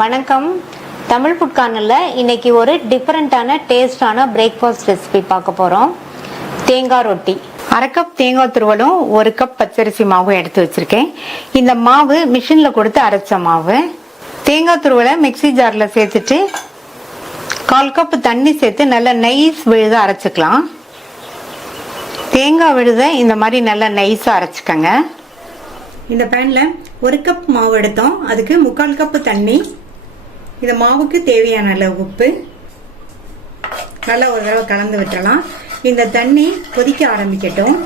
வணக்கம். தமிழ் ஃபுட் கார்னரில் இன்னைக்கு ஒரு டிஃப்ரெண்ட்டான டேஸ்டான பிரேக்ஃபாஸ்ட் ரெசிபி பார்க்க போகிறோம். தேங்காய் ரொட்டி. அரை கப் தேங்காய் துருவலும் 1 கப் பச்சரிசி மாவும் எடுத்து வச்சிருக்கேன். இந்த மாவு மிஷினில் கொடுத்து அரைச்ச மாவு. தேங்காய் துருவலை மிக்சி ஜாரில் சேர்த்துட்டு 1/4 கப் தண்ணி சேர்த்து நல்லா நைஸ் விழுத அரைச்சிக்கலாம். தேங்காய் விழுத இந்த மாதிரி நல்லா நைஸாக அரைச்சிக்கங்க. இந்த பேன்ல 1 கப் மாவு எடுத்தோம், அதுக்கு 3/4 கப் தண்ணி. இந்த மாவுக்கு தேவையான அளவு உப்பு நல்லா ஒரு தடவை கலந்து விட்டுறலாம். இந்த தண்ணி கொதிக்க ஆரம்பிக்கட்டும்.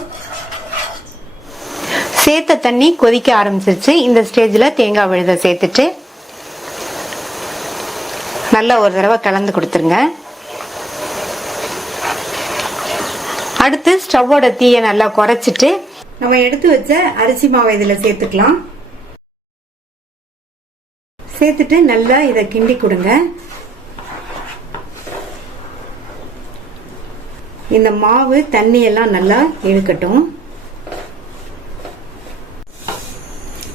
சேர்த்த தண்ணி கொதிக்க ஆரம்பிச்சிருச்சு. இந்த ஸ்டேஜில் தேங்காய் விழுத சேர்த்துட்டு நல்லா ஒரு தடவை கலந்து கொடுத்துருங்க. அடுத்து ஸ்டவ்வோட தீயை நல்லா குறைச்சிட்டு நம்ம எடுத்து வச்ச அரிசி மாவை இதில் சேர்த்துக்கலாம். சேர்த்துட்டு நல்லா இதை கிண்டி கொடுங்க. இந்த மாவு தண்ணி எல்லாம் நல்லா இழுக்கட்டும்.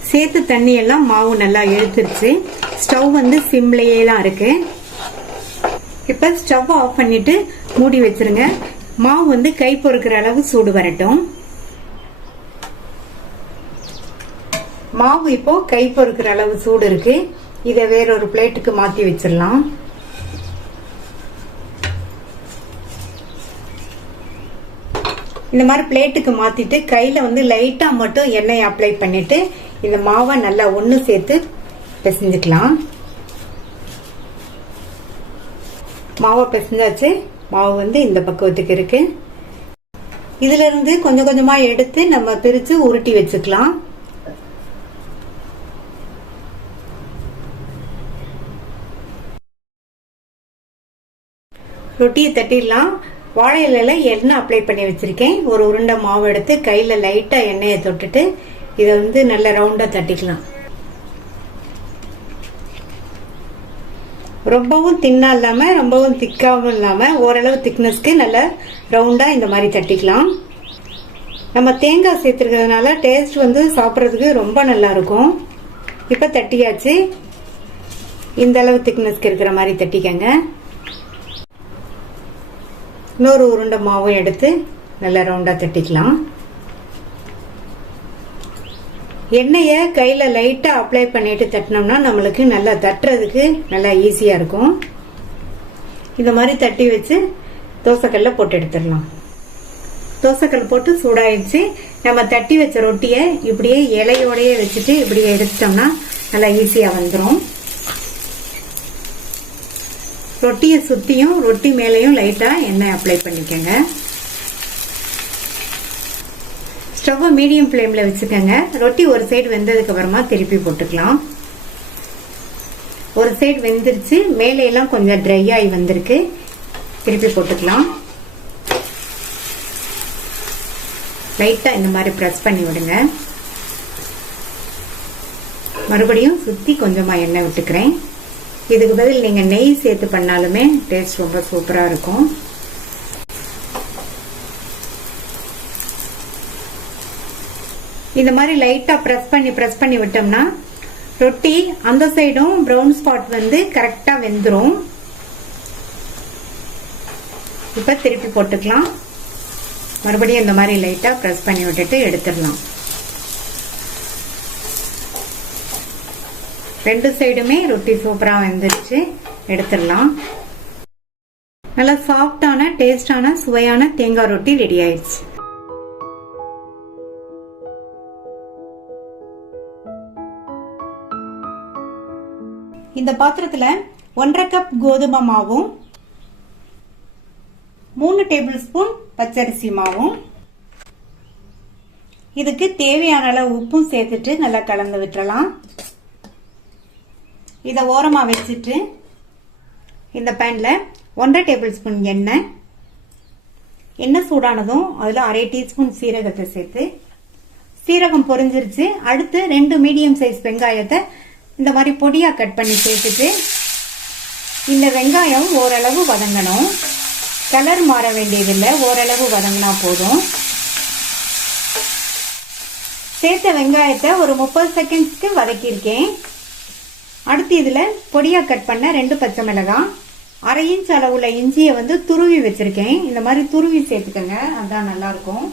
சேர்த்து தண்ணி எல்லாம் மாவு நல்லா இழுத்துருச்சு. ஸ்டவ் வந்து சிம்லேயே தான் இருக்கு. இப்ப ஸ்டவ் ஆஃப் பண்ணிட்டு மூடி வச்சிருங்க. மாவு வந்து கை பொறுக்கிற அளவு சூடு வரட்டும். மாவு இப்போ கை பொறுக்கிற அளவு சூடு இருக்கு. இதை வேறொரு பிளேட்டுக்கு மாத்தி வச்சிடலாம். இந்த மாதிரி பிளேட்டுக்கு மாத்திட்டு கையில வந்து லைட்டா மட்டும் எண்ணெய் அப்ளை பண்ணிட்டு இந்த மாவை நல்லா ஒண்ணு சேர்த்து பிசைஞ்சுக்கலாம். மாவை பிசைஞ்சாச்சு. மாவு வந்து இந்த பக்குவத்துக்கு இருக்கு. இதுல இருந்து கொஞ்சம் கொஞ்சமா எடுத்து நம்ம பிரிச்சு உருட்டி வச்சுக்கலாம். ரொட்டியை தட்டிடலாம். வாழை இலையில எண்ணெய் அப்ளை பண்ணி வச்சிருக்கேன். ஒரு உருண்டை மாவு எடுத்து கையில லைட்டா எண்ணெயை தொட்டுட்டு இதை வந்து நல்ல ரவுண்டா தட்டிக்கலாம். ரொம்பவும் தின்னா இல்லாம ரொம்பவும் திக்காவும் இல்லாம ஓரளவு திக்னஸ்க்கு நல்ல ரவுண்டா இந்த மாதிரி தட்டிக்கலாம். நம்ம தேங்காய் சேர்த்துருக்கிறதுனால டேஸ்ட் வந்து சாப்பிட்றதுக்கு ரொம்ப நல்லா இருக்கும். இப்ப தட்டியாச்சு. இந்த அளவு திக்னஸ்க்கு இருக்கிற மாதிரி தட்டிக்கங்க. இன்னொரு உருண்டை மாவும் எடுத்து நல்லா ரவுண்டா தட்டிக்கலாம். எண்ணெயை கையில லைட்டா அப்ளை பண்ணிட்டு தட்டினோம்னா நம்மளுக்கு நல்லா தட்டுறதுக்கு நல்லா ஈஸியா இருக்கும். இந்த மாதிரி தட்டி வச்சு தோசைக்கல்ல போட்டு எடுத்துடலாம். தோசைக்கல் போட்டு சூடாயிடுச்சு. நம்ம தட்டி வச்ச ரொட்டியை இப்படியே இலையோடையே வச்சுட்டு இப்படியே எடுத்துட்டோம்னா நல்லா ஈஸியா வந்துடும். ரொட்டியை சுத்தியும் ரொட்டி மேலையும் லைட்டா எண்ணெய் அப்ளை பண்ணிக்கங்க. ஸ்டவ் மீடியம் ஃப்ளேம்ல வச்சுக்கோங்க. ரொட்டி ஒரு சைடு வெந்ததுக்கு அப்புறமா திருப்பி போட்டுக்கலாம். ஒரு சைடு வெந்துருச்சு. மேலே எல்லாம் கொஞ்சம் ட்ரை ஆகி வந்திருக்கு. திருப்பி போட்டுக்கலாம். லைட்டா இந்த மாதிரி பிரஸ் பண்ணி விடுங்க. மறுபடியும் சுத்தி கொஞ்சமா எண்ணெய் விட்டுக்கிறேன். இதுக்கு பதில் நீங்க நெய் சேர்த்து பண்ணாலுமே டேஸ்ட் ரொம்ப சூப்பரா இருக்கும். இந்த மாதிரி லைட்டா பிரஸ் பண்ணி விட்டோம்னா ரொட்டி அந்த சைடும் பிரவுன் ஸ்பாட் வந்து கரெக்டா வெந்துரும். இப்ப திருப்பி போட்டுக்கலாம். மறுபடியும் இந்த மாதிரி லைட்டா பிரஸ் பண்ணி விட்டுட்டு எடுத்துடலாம். ரெண்டு சைடுமே ரொட்டி சூப்பரா வெந்துருச்சு. எடுத்துடலாம். நல்லா சாஃப்டான டேஸ்டான சுவையான தேங்காய் ரொட்டி ரெடி ஆயிடுச்சு. இந்த பாத்திரத்துல 1/2 கப் கோதுமை மாவும் 3 டேபிள் ஸ்பூன் பச்சரிசி மாவும் இதுக்கு தேவையான அளவு உப்பும் சேர்த்துட்டு நல்லா கலந்து விட்டுறலாம். இதை ஓரமா வச்சுட்டு இந்த பேன்ல 1/2 டேபிள் ஸ்பூன் எண்ணெய் சூடானதும் அதுல 1/2 டீஸ்பூன் சீரகத்தை சேர்த்து சீரகம் பொரிஞ்சிருச்சு. அடுத்து 2 மீடியம் சைஸ் வெங்காயத்தை இந்த மாதிரி பொடியா கட் பண்ணி சேர்த்துட்டு இந்த வெங்காயம் ஓரளவு வதங்கணும். கலர் மாற வேண்டியதில்லை, ஓரளவு வதங்கினா போதும். சேர்த்த வெங்காயத்தை ஒரு 30 செகண்ட்ஸ்க்கு வதக்கியிருக்கேன். அடுத்து இதுல பொடியா கட் பண்ண 2 பச்சை மிளகாய், 1/2 இன்ச் அளவுள்ள இஞ்சியை வந்து துருவி வச்சிருக்கேன். இந்த மாதிரி துருவி சேர்த்துக்கங்க, அதான் நல்லா இருக்கும்.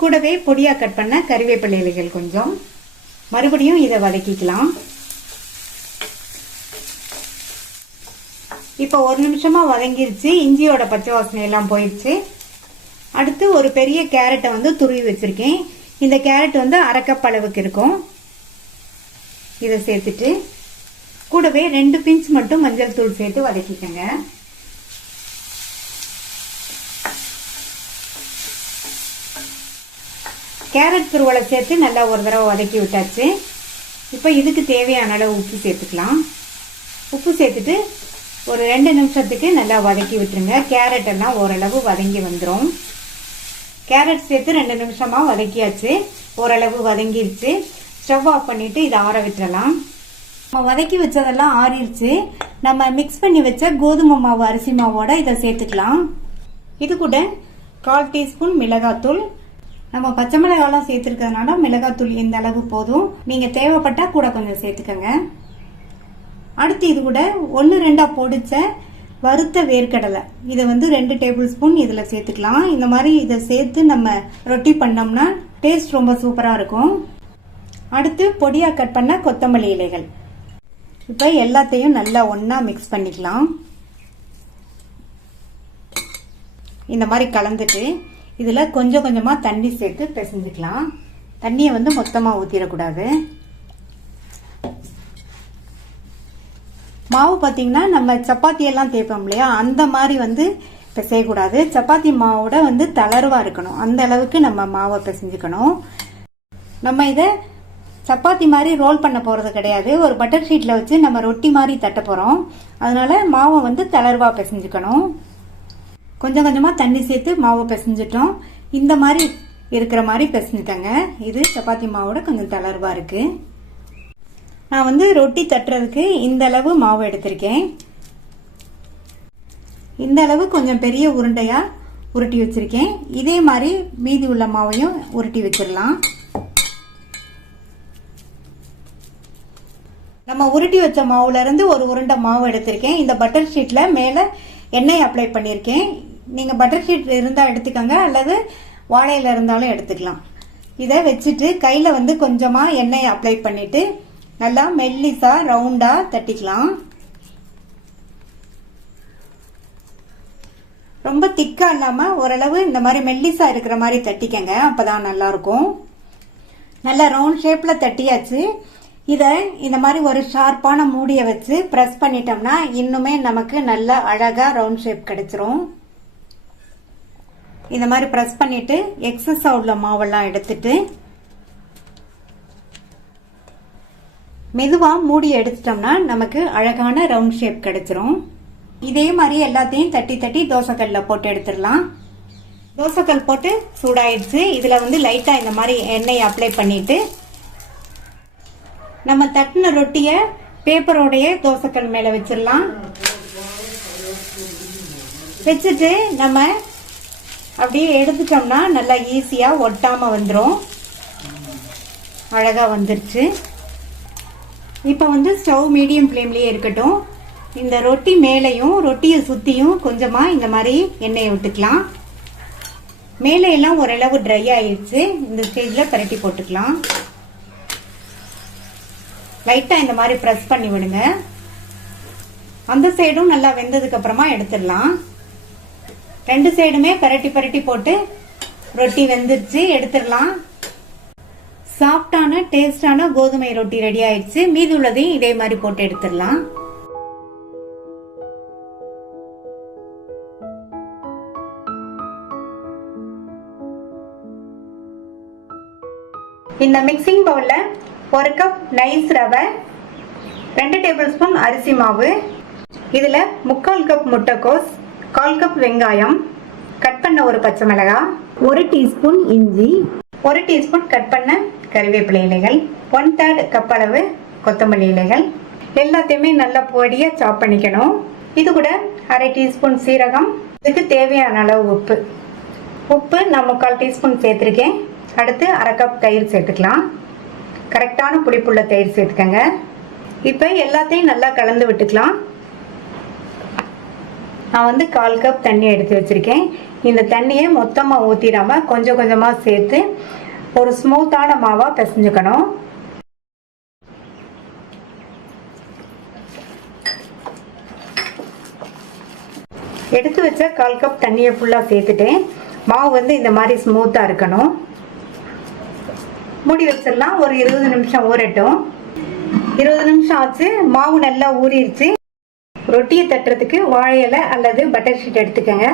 கூடவே பொடியா கட் பண்ண கறிவேப்பிலை இலைகள் கொஞ்சம். மறுபடியும் இதை வதக்கிக்கலாம். இப்போ 1 நிமிஷமா வதங்கிருச்சு, இஞ்சியோட பச்சை வாசனை எல்லாம் போயிடுச்சு. அடுத்து ஒரு பெரிய கேரட்டை வந்து துருவி வச்சிருக்கேன். இந்த கேரட் வந்து 1/2 கப் அளவுக்கு இருக்கும். இதை சேர்த்துட்டு கூடவே 2 பிஞ்ச் மட்டும் மஞ்சள் தூள் சேர்த்து வதக்கிக்கங்க. கேரட் துருவலை சேர்த்து நல்லா ஒரு தடவை வதக்கி விட்டாச்சு. இப்போ இதுக்கு தேவையான அளவு உப்பு சேர்த்துக்கலாம். உப்பு சேர்த்துட்டு ஒரு 2 நிமிஷத்துக்கு நல்லா வதக்கி விட்டுருங்க. கேரட் எல்லாம் ஓரளவு வதங்கி வந்துடும். கேரட் சேர்த்து 2 நிமிஷமா வதக்கியாச்சு, ஓரளவு வதங்கிருச்சு. ஸ்டவ் ஆஃப் பண்ணிட்டு இதை ஆற விட்டுறலாம். நம்ம வதக்கி வச்சதெல்லாம் ஆறிடுச்சு. நம்ம மிக்ஸ் பண்ணி வச்ச கோதுமை மாவு அரிசி மாவோட இதை சேர்த்துக்கலாம். இது கூட 1/4 டீஸ்பூன் மிளகாத்தூள். நம்ம பச்சை மிளகாலாம் சேர்த்துருக்கிறதுனால மிளகாத்தூள் இந்த அளவு போதும். நீங்க தேவைப்பட்டா கூட கொஞ்சம் சேர்த்துக்கங்க. அடுத்து இது கூட 1-2 பொடிச்ச வறுத்த வேர்க்கடலை, இதை வந்து 2 டேபிள் ஸ்பூன் இதுல சேர்த்துக்கலாம். இந்த மாதிரி இதை சேர்த்து நம்ம ரொட்டி பண்ணோம்னா டேஸ்ட் ரொம்ப சூப்பரா இருக்கும். அடுத்து பொடியா கட் பண்ண கொத்தமல்லி இலைகள். இப்ப எல்லாத்தையும் நல்லா ஒன்னா மிக்ஸ் பண்ணிக்கலாம். இந்த மாதிரி கலந்துட்டு இதுல கொஞ்சம் கொஞ்சமா தண்ணி சேர்த்து பிசைஞ்சுக்கலாம். தண்ணியை வந்து மொத்தமா ஊத்திடக்கூடாது. மாவு பார்த்தீங்கன்னா நம்ம சப்பாத்தி எல்லாம் தேய்ப்போம் இல்லையா, அந்த மாதிரி வந்து பிசையக்கூடாது. சப்பாத்தி மாவோட வந்து தளர்வா இருக்கணும், அந்த அளவுக்கு நம்ம மாவை பிசைஞ்சுக்கணும். நம்ம இதை சப்பாத்தி மாதிரி ரோல் பண்ண போறது கிடையாது, ஒரு பட்டர் ஷீட்ல வச்சு நம்ம ரொட்டி மாதிரி தட்ட போறோம். அதனால மாவை வந்து தளர்வா பிசைஞ்சுக்கணும். கொஞ்சம் கொஞ்சமா தண்ணி சேர்த்து மாவை பிசைஞ்சிட்டோம். இந்த மாதிரி இருக்கிற மாதிரி பிசைஞ்சுக்கங்க. இது சப்பாத்தி மாவோட கொஞ்சம் தளர்வா இருக்கு. நான் வந்து ரொட்டி தட்டுறதுக்கு இந்த அளவு மாவு எடுத்திருக்கேன். இந்த அளவு கொஞ்சம் பெரிய உருண்டையா உருட்டி வச்சிருக்கேன். இதே மாதிரி மீதி உள்ள மாவையும் உருட்டி வச்சிடலாம். நம்ம உருட்டி வச்ச மாவுல இருந்து ஒரு உருண்டை மாவு எடுத்திருக்கேன். இந்த பட்டர் ஷீட்ல மேல எண்ணெய் அப்ளை பண்ணியிருக்கேன். நீங்க பட்டர் ஷீட் இருந்தா எடுத்துக்கங்க, அல்லது வாழையில இருந்தாலும் எடுத்துக்கலாம். இதை வச்சுட்டு கையில வந்து கொஞ்சமா எண்ணெய் அப்ளை பண்ணிட்டு நல்லா மெல்லிசா ரவுண்டா தட்டிக்கலாம். ரொம்ப திக்கா இல்லாம ஓரளவு இந்த மாதிரி மெல்லிசா இருக்கிற மாதிரி தட்டிக்கங்க, அப்பதான் நல்லா இருக்கும். நல்லா ரவுண்ட் ஷேப்ல தட்டியாச்சு. இத இந்த மாதிரி ஒரு ஷார்ப்பான மூடிய வச்சு பிரஸ் பண்ணிட்டோம்னா இன்னுமே நமக்கு நல்ல அழகா ரவுண்ட் ஷேப் கிடைச்சிரும். இந்த மாதிரி பிரஸ் பண்ணிட்டு எக்ஸஸ் உள்ள மாவெல்லாம் எடுத்துட்டு மெதுவா மூடி எடுத்துட்டோம்னா நமக்கு அழகான ரவுண்ட் ஷேப் கிடைச்சிரும். இதே மாதிரி எல்லாத்தையும் தட்டி தட்டி தோசைக்கல்ல போட்டு எடுத்துடலாம். தோசைக்கல் போட்டு சூடாயிடுச்சு. இதுல வந்து லைட்டா இந்த மாதிரி எண்ணெய் அப்ளை பண்ணிட்டு நம்ம தட்டின ரொட்டிய பேப்பரோடைய தோசைக்கல் மேல வச்சிடலாம். வச்சுட்டு நம்ம அப்படியே எடுத்துட்டோம்னா நல்லா ஈஸியா ஒட்டாம வந்துடும். அழகா வந்துருச்சு. இப்போ வந்து ஸ்டவ் மீடியம் ஃப்ளேம்லயே இருக்கட்டும். இந்த ரொட்டி மேலையும் ரொட்டியை சுத்தியும் கொஞ்சமா இந்த மாதிரி எண்ணெயை விட்டுக்கலாம். மேலே எல்லாம் ஓரளவு ட்ரை ஆயிடுச்சு. இந்த ஸ்டேஜ்ல பரட்டி போட்டுக்கலாம். லைட்டா இந்த மாதிரி பிரஸ் பண்ணி விடுங்க. அந்த சைடும் நல்லா வெந்ததுக்கு அப்புறமா எடுத்துடலாம். 2 சைடுமே பரட்டி பரட்டி போட்டு ரொட்டி வெந்துருச்சு, எடுத்துடலாம். சாஃப்டான டேஸ்டான கோதுமை ரொட்டி ரெடி ஆயிடுச்சு. மீதி உள்ளதையும் இதே மாதிரி போட்டு எடுத்துடலாம். இந்த மிக்சிங் பவுல்ல 1 கப் நைஸ் ரவை, 2 டேபிள் ஸ்பூன் அரிசி மாவு, இதுல 3/4 கப் முட்டைக்கோஸ், 1/4 கப் வெங்காயம், கட் பண்ண ஒரு பச்சை மிளகாய், 1 டீஸ்பூன் இஞ்சி, 1 டீஸ்பூன் கட் பண்ண கறிவேப்பிலை இலைகள், 1/3 கப் அளவு கொத்தமல்லி இலைகள், எல்லாத்தையுமே நல்லா பொடியா சாப் பண்ணிக்கணும். இது கூட 1/2 டீஸ்பூன் சீரகம், இதுக்கு தேவையான அளவு உப்பு. உப்பு நான் 3/4 டீஸ்பூன் சேர்த்திருக்கேன். அடுத்து 1/2 கப் தயிர் சேர்த்துக்கலாம். கரெக்டான புளிப்புள்ள தயிர் சேர்த்துக்கங்க. இப்போ எல்லாத்தையும் நல்லா கலந்து விட்டுக்கலாம். நான் வந்து 1/4 கப் தண்ணி எடுத்து வச்சிருக்கேன். இந்த தண்ணியை மொத்தமா ஊத்திடாம கொஞ்சம் கொஞ்சமா சேர்த்து ஒரு ஸ்மூத்தான மாவா பிசைஞ்சுக்கணும். எடுத்து வச்ச 1/4 கப் தண்ணியை ஃபுல்லா சேர்த்துட்டேன். மாவு வந்து இந்த மாதிரி ஸ்மூத்தா இருக்கணும். மூடி வச்சிடலாம். ஒரு 20 நிமிஷம் ஊறட்டும். 20 நிமிஷம் ஆச்சு. மாவு நல்லா ஊறிடுச்சு. ரொட்டியை தட்டுறதுக்கு வாழை இலை அல்லது பட்டர் ஷீட் எடுத்துக்கோங்க.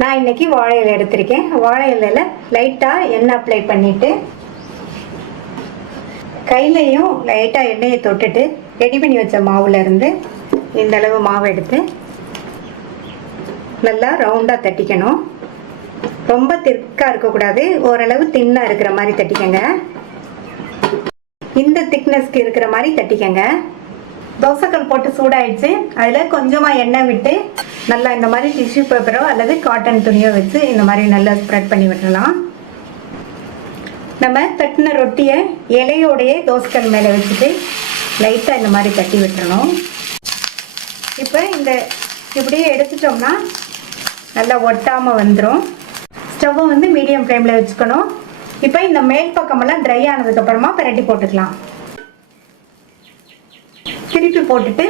நான் இன்னைக்கு வாழை இலை எடுத்திருக்கேன். வாழை இலையில லைட்டா எண்ணெய் அப்ளை பண்ணிட்டு கையிலையும் லைட்டா எண்ணெயை தொட்டுட்டு ரெடி பண்ணி வச்ச மாவுல இருந்து இந்த அளவு மாவு எடுத்து நல்லா ரவுண்டா தட்டிக்கணும். ரொம்ப திக்கா இருக்கக்கூடாது, ஓரளவு தின்னா இருக்கிற மாதிரி தட்டிக்கங்க. இந்த திக்னஸ்க்கு இருக்கிற மாதிரி தட்டிக்கங்க. தோசைக்கல் போட்டு சூடாயிடுச்சு. அதுல கொஞ்சமா எண்ணெய் விட்டு நல்லா இந்த மாதிரி டிஷ்யூ பேப்பரோ அல்லது காட்டன் துணியோ வச்சு இந்த மாதிரி நல்லா ஸ்ப்ரெட் பண்ணி விட்டுடலாம். நம்ம தட்டின ரொட்டியை இலையோடைய தோசைக்கல் மேலே வச்சுட்டு லைட்டா இந்த மாதிரி தட்டி விட்டுறணும். இப்போ இந்த இப்படியே எடுத்துட்டோம்னா நல்லா ஒட்டாம வந்துடும். ஸ்டவ்வை வந்து மீடியம் ஃப்ளேம்ல வச்சுக்கணும். இப்போ இந்த மேல் பக்கமெல்லாம் ட்ரை ஆனதுக்கு அப்புறமா பிரட்டி போட்டுக்கலாம். திருப்பி போட்டுட்டு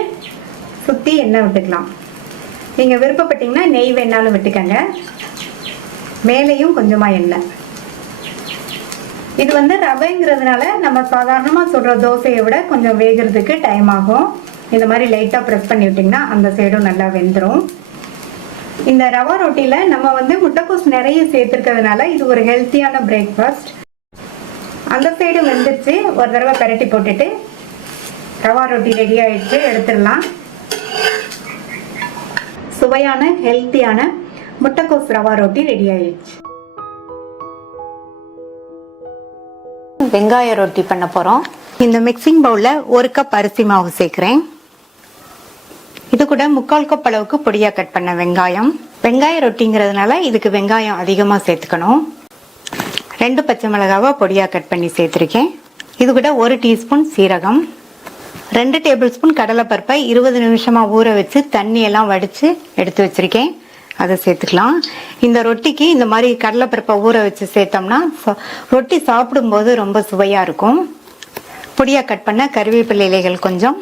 சுத்தி எண்ணெய் விட்டுக்கலாம். நீங்க விருப்பப்பட்டீங்கன்னா நெய் வேணாலும் விட்டுக்கங்க. மேலேயும் கொஞ்சமா எண்ணெய். இது வந்து ரவைங்கிறதுனால நம்ம சாதாரணமா சுடுற தோசையை விட கொஞ்சம் வேகிறதுக்கு டைம் ஆகும். இந்த மாதிரி லைட்டா ப்ரெஸ் பண்ணி விட்டீங்கன்னா அந்த சைடும் நல்லா வெந்துடும். இந்த ரவா ரொட்டியில நம்ம வந்து முட்டைக்கோஸ் நிறைய சேர்த்துருக்கிறதுனால இது ஒரு ஹெல்த்தியான பிரேக்ஃபாஸ்ட். அந்த சைடு வெந்துருச்சு. ஒரு தடவை பிரட்டி போட்டுட்டு ரவா ரொட்டி ரெடி ஆயிடுச்சு, எடுத்துடலாம். சுவையான ஹெல்த்தியான முட்டைக்கோஸ் ரவா ரொட்டி ரெடி ஆயிடுச்சு. வெங்காய ரொட்டி பண்ண போறோம். இந்த மிக்சிங் பவுல்ல 1 கப் அரிசி மாவு சேர்க்கிறேன். இது கூட 3/4 கப் அளவுக்கு பொடியா கட் பண்ண வெங்காயம். வெங்காய ரொட்டிங்கிறதுனால இதுக்கு வெங்காயம் அதிகமா சேர்த்துக்கணும். 2 பச்சை மிளகாவை பொடியா கட் பண்ணி சேர்த்திருக்கேன். இது கூட 1 டீஸ்பூன் சீரகம், 2 டேபிள் ஸ்பூன் கடலைப்பருப்பை 20 நிமிஷமா ஊற வச்சு தண்ணி எல்லாம் வடிச்சு எடுத்து வச்சிருக்கேன். அதை சேர்த்துக்கலாம். இந்த ரொட்டிக்கு இந்த மாதிரி கடலைப்பருப்பை ஊற வச்சு சேர்த்தோம்னா ரொட்டி சாப்பிடும்போது ரொம்ப சுவையா இருக்கும். பொடியா கட் பண்ண கறிவேப்பிலை இலைகள் கொஞ்சம்,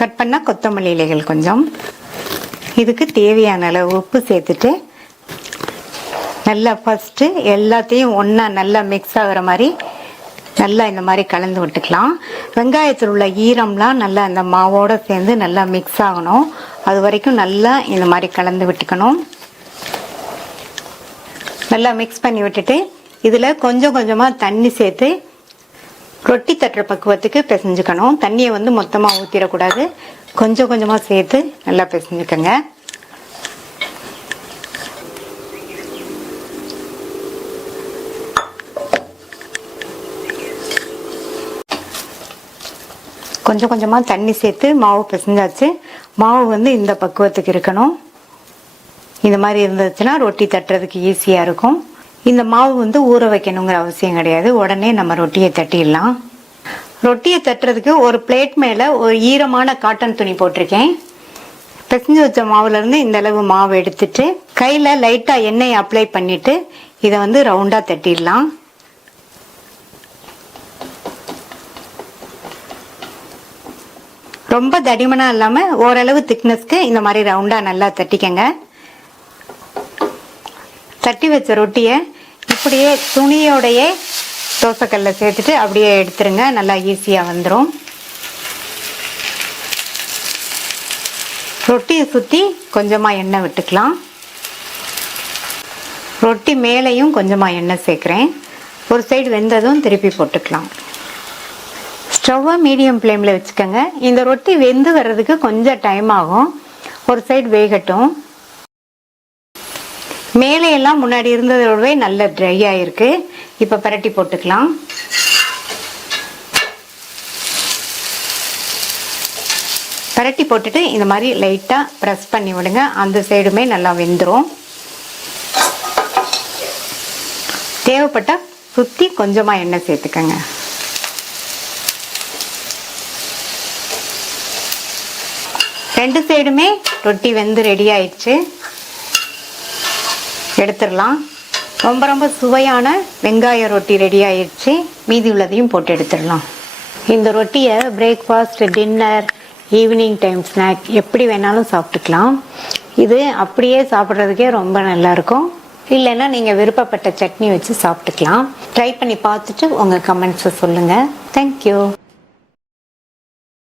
கட் பண்ண கொத்தமல்லி இலைகள் கொஞ்சம். இதுக்கு தேவையான அளவு உப்பு சேர்த்துட்டு நல்லா ஃபர்ஸ்ட் எல்லாத்தையும் ஒன்னா நல்லா மிக்ஸ் ஆகுற மாதிரி நல்லா இந்த மாதிரி கலந்து விட்டுக்கலாம். வெங்காயத்தில் உள்ள ஈரம்லாம் நல்லா அந்த மாவோட சேர்ந்து நல்லா மிக்ஸ் ஆகணும். அது வரைக்கும் நல்லா இந்த மாதிரி கலந்து விட்டுக்கணும். நல்லா மிக்ஸ் பண்ணி விட்டுட்டு இதுல கொஞ்சம் கொஞ்சமா தண்ணி சேர்த்து ரொட்டி தட்டுற பக்குவத்துக்கு பிசைஞ்சுக்கணும். தண்ணியை வந்து மொத்தமா ஊத்திடக்கூடாது, கொஞ்சம் கொஞ்சமா சேர்த்து நல்லா பிசைஞ்சுக்கங்க. கொஞ்சம் கொஞ்சமா தண்ணி சேர்த்து மாவு பிசைஞ்சாச்சு. மாவு வந்து இந்த பக்குவத்துக்கு இருக்கணும். இந்த மாதிரி இருந்துச்சுன்னா ரொட்டி தட்டுறதுக்கு ஈஸியா இருக்கும். இந்த மாவு வந்து ஊற வைக்கணுங்கிற அவசியம் கிடையாது, உடனே நம்ம ரொட்டியை தட்டிடலாம். ரொட்டியை தட்டுறதுக்கு ஒரு பிளேட் மேல ஒரு ஈரமான காட்டன் துணி போட்டிருக்கேன். பிசைஞ்சு வச்ச மாவுல இருந்து இந்த அளவு மாவு எடுத்துட்டு கையில லைட்டா எண்ணெய் அப்ளை பண்ணிட்டு இதை வந்து ரவுண்டா தட்டிடலாம். ரொம்ப தடிமனா இல்லாம ஓரளவு திக்னஸ்க்கு இந்த மாதிரி ரவுண்டா நல்லா தட்டிக்கங்க. தட்டி வச்ச ரொட்டியை இப்படியே துணியோடைய தோசைக்கல்ல சேர்த்துட்டு அப்படியே எடுத்துருங்க. நல்லா ஈஸியா வந்துடும். ரொட்டியை சுத்தி கொஞ்சமா எண்ணெய் விட்டுக்கலாம். ரொட்டி மேலையும் கொஞ்சமா எண்ணெய் சேர்க்கிறேன். ஒரு சைடு வெந்ததும் திருப்பி போட்டுக்கலாம். ஸ்டவ்வை மீடியம் ஃப்ளேம்ல வச்சுக்கோங்க. இந்த ரொட்டி வெந்து வர்றதுக்கு கொஞ்சம் டைம் ஆகும். ஒரு சைடு வேகட்டும். மேலே எல்லாம் முன்னாடி இருந்ததோடவே நல்ல ட்ரை ஆயிருக்கு. இப்ப பிரட்டி போட்டுக்கலாம். பிரட்டி போட்டுட்டு இந்த மாதிரி லைட்டா பிரஸ் பண்ணி விடுங்க. அந்த சைடுமே நல்லா வெந்துடும். தேவைப்பட்டா சுத்தி கொஞ்சமா எண்ணெய் சேர்த்துக்கங்க. 2 சைடுமே ரொட்டி வெந்து ரெடி ஆயிடுச்சு. எடுத்துடலாம். ரொம்ப ரொம்ப சுவையான வெங்காய ரொட்டி ரெடி ஆயிடுச்சு. மீதி உள்ளதையும் போட்டு எடுத்துடலாம். இந்த ரொட்டியை breakfast, dinner, evening time snack எப்படி வேணாலும் சாப்பிட்டுக்கலாம். இது அப்படியே சாப்பிட்றதுக்கே ரொம்ப நல்லா இருக்கும். இல்லைன்னா நீங்கள் விருப்பப்பட்ட சட்னி வச்சு சாப்பிட்டுக்கலாம். ட்ரை பண்ணி பார்த்துட்டு உங்கள் கமெண்ட்ஸை சொல்லுங்கள். தேங்க்யூ.